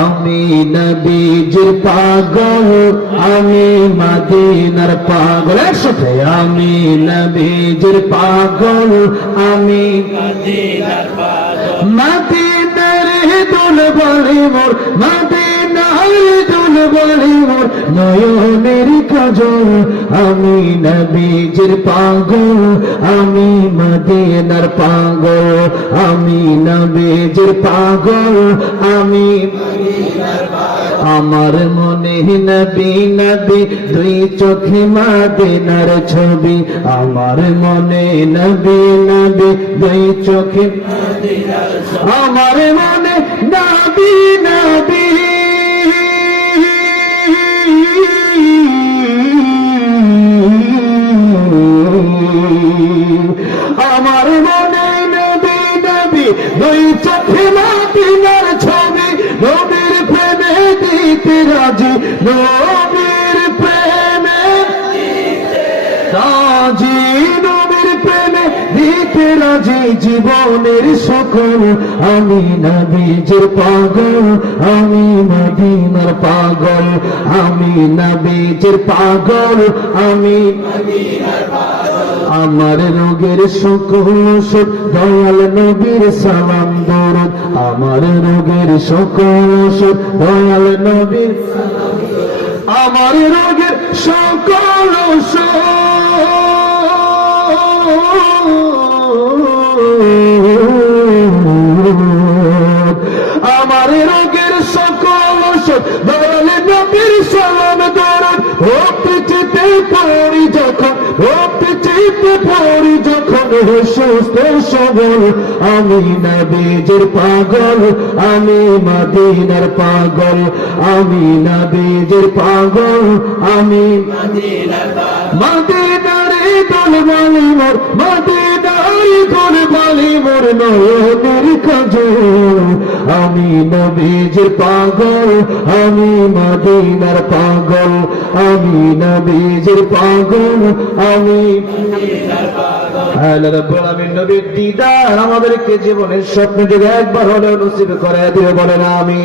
আমি নবীজির পাগল, আমি মদিনার পাগল। একসাথে আমি নবীজির পাগল, আমি মদিনার মোর, মদিনার দুল বলি নয়নের কাজল। আমি নবীজির পাগল, আমি মদিনার পাগল। আমি না বেজের পাগল, আমি আমার মনে নবী নবী, দুই চোখে মাদিনার ছবি। আমার মনে নবী নবী, দুই চোখে আমার মনে নবী দুই চোখে মাদিনার ছবি, নবীর প্রেমে দিতে রাজি, নবীর প্রেমে রাজি, নবীর প্রেমে দিতে রাজি জীবনের সকল। আমি নবীজের পাগল, আমি মদিনার পাগল, আমি নবীজের পাগল, আমি আমার রোগের সকল ওষুধ দয়াল নবীর সালাম দরুদ, আমার রোগের সকল ওষুধ দয়াল নবীর আমার রোগের সকল আমার রোগের সকল ওষুধ ও পৃথিবীতে পড়ি যখন ও পৃথিবীতে পড়ি যখন সুস্থ সবল। আমি নবীজের পাগল, আমি মদিনার পাগল। আমি নবীজের পাগল, আমি মদিনারে দল বালি মোর, মদিনারে দল বালি মোর কাজল। আমি নবীজির পাগল, আমি মদিনার পাগল, আমি নবীজির পাগল, আমি নবীর দিদার আমাদেরকে জীবনের স্বপ্ন যুগে একবার হলেও নসিব করে দিয়ে বলেন আমি